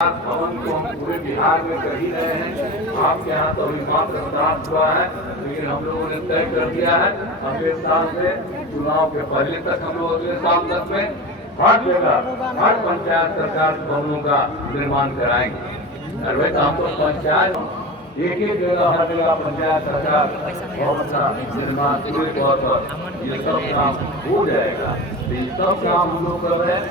भवन को हम पूरे बिहार में कर ही रहे हैं। आपके यहाँ तो अभी मात्र स्टार्ट हुआ है, लेकिन हम लोगों ने तय कर दिया है अगले साल से चुनाव के पहले तक हम लोग अगले साल तक में हर जगह हर पंचायत सरकार भवनों का निर्माण कराएंगे। अरे तो हम तो पंचायत एक एक जगह हर जगह पंचायत सरकार भवन का निर्माण पूरे तौर पर ये सब काम हो जाएगा। ये सब काम हम लोग कर रहे हैं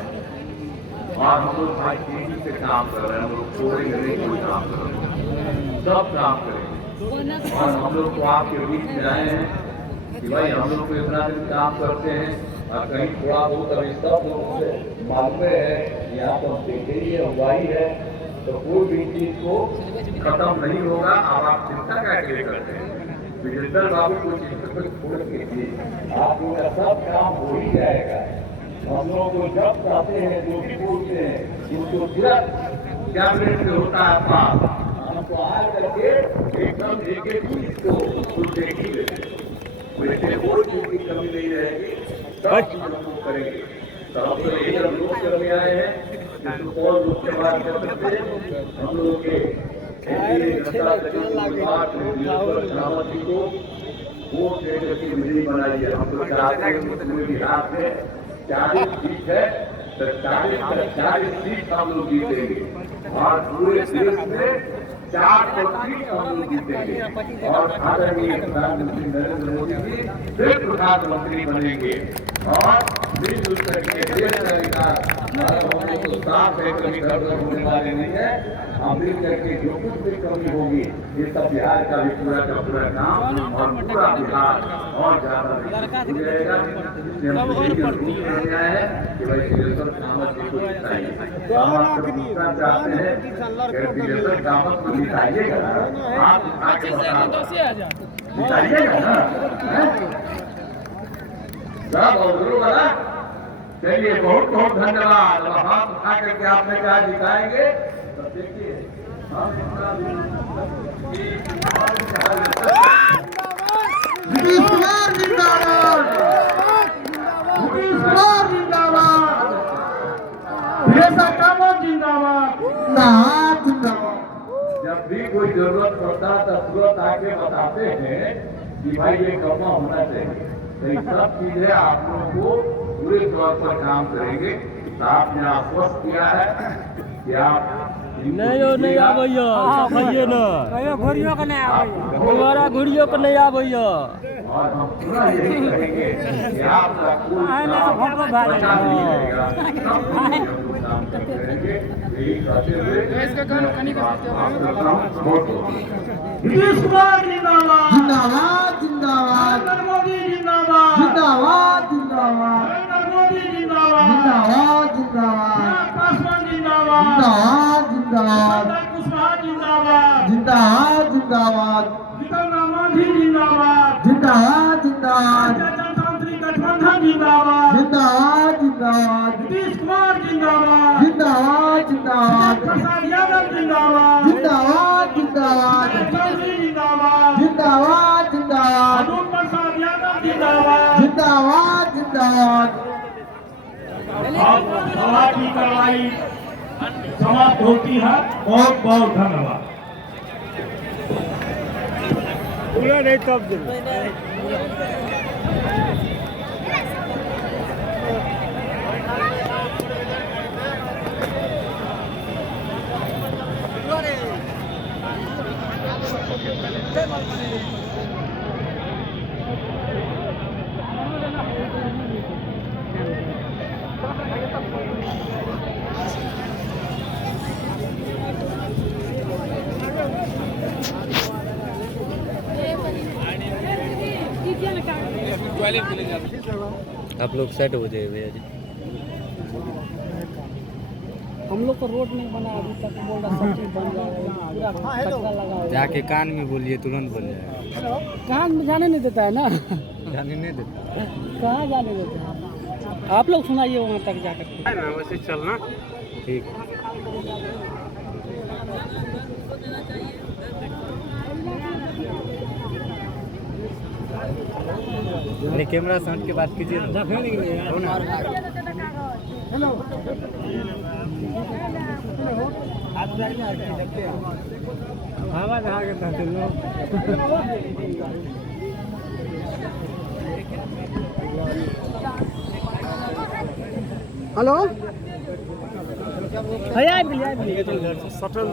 और हम लोग भाई तेजी से काम कर रहे हैं। हम लोग छोड़ेंगे नहीं, कोई काम कर रहे हैं, सब काम करेंगे। और हम लोग को आपके बीच में आए हैं कि भाई हम लोग को इतना दिन काम करते हैं और कहीं थोड़ा बहुत अभी सब लोगों से मालूम है, यहाँ तो देखे ही हुआ ही है, तो कोई भी चीज को खत्म नहीं होगा। अब आप चिंता कैसे करते हैं? विजेंद्र बाबू को चिंता पर छोड़ के आप लोग का सब काम हो ही जाएगा। हम लोग को जब चाहते हैं जो भी बोलते हैं उनको तुरंत कैबिनेट में होता है पास। हमको आ करके एकदम एक एक चीज को कुछ देख ही लेते, वैसे कोई चीज की कमी नहीं रहेगी, सब चीज हम लोग करेंगे। तो हम तो एक लोग करने आए हैं सुपौल लोकसभा क्षेत्र से हम लोग के रावत जी को वोट देकर के विजयी बनाई है। हम लोग चाहते हैं पूरे बिहार में 40 सीट है तो 40 सीट हम लोग जीतेंगे और पूरे देश में 4 सीट हम लोग जीतेंगे और आदरणीय प्रधानमंत्री नरेंद्र मोदी जी फिर प्रधानमंत्री बनेंगे और मिलजुल करके देश का विकास तो साफ है, कभी गड़बड़ होने वाले नहीं है। हम मिल करके जो कुछ भी कमी होगी ये सब बिहार का भी पूरा का पूरा काम और पूरा बिहार और ज्यादा हो जाएगा। है कि भाई दिलेश्वर कामत जी को जिताइए। हम आपको पूछना चाहते हैं कि दिलेश्वर कामत को जिताइएगा, आप आगे जिताइएगा ना सब और वाला। चलिए बहुत बहुत धन्यवाद। हाथ उठा करके आपने कहा जिताएंगे, तो देखिए जब भी कोई जरूरत पड़ता है तब तुरंत आके बताते हैं कि भाई ये करना होना चाहिए। तो ये सब चीजें आप लोगों को पूरे तौर पर काम करेंगे। तो आपने आश्वस्त किया है कि आप नहीं आ भैया भैया ना घोड़ियों का नहीं आ भैया, दोबारा घोड़ियों का नहीं आ भैया। और हम पूरा यही कहेंगे कि आपका कोई काम नहीं रहेगा, सब काम करेंगे। यही कहते हुए नीतीश कुमार जिंदाबाद जिंदाबाद जिंदाबाद नरेंद्र मोदी जिंदाबाद जिंदाबाद जिंदाबाद नरेंद्र मोदी जिंदाबाद जिंदाबाद जिंदाबाद पासवान जिंदाबाद जिंदाबाद कुशवाहा जिंदाबाद जिंदाबाद जिंदाबाद जीतन राम मांझी जिंदाबाद जिंदाबाद जिंदाबाद जनतांत्रिक गठबंधन जिंदाबाद जिंदाबाद जिंदाबाद नीतीश कुमार जिंदाबाद जिंदाबाद जिंदाबाद प्रसाद यादव जिंदाबाद जिंदाबाद जिंदाबाद चौधरी जिंदाबाद जिंदाबाद जिंदाबाद अनूप प्रसाद यादव जिंदाबाद जिंदाबाद जिंदाबाद। अब सभा की कार्रवाई समाप्त होती है। बहुत बहुत धन्यवाद। पूरा नहीं तब आप लोग सेट हो जाए भैया जी। हम लोग को रोड नहीं बना अभी तक, बोल रहा सब चीज बन जाएगा, पूरा कचरा लगा हुआ है। जाके कान में बोलिए तुरंत बन जाएगा। कान में जाने नहीं देता है ना, जाने नहीं देता, कहाँ जाने देते हैं। आप लोग सुनाइए वहाँ तक जाकर ना वैसे चलना ठीक। अपने कैमरा से हट के बात कीजिए ना। हेलो हवा कहाँ के था तुम लोग हेलो भैया सटल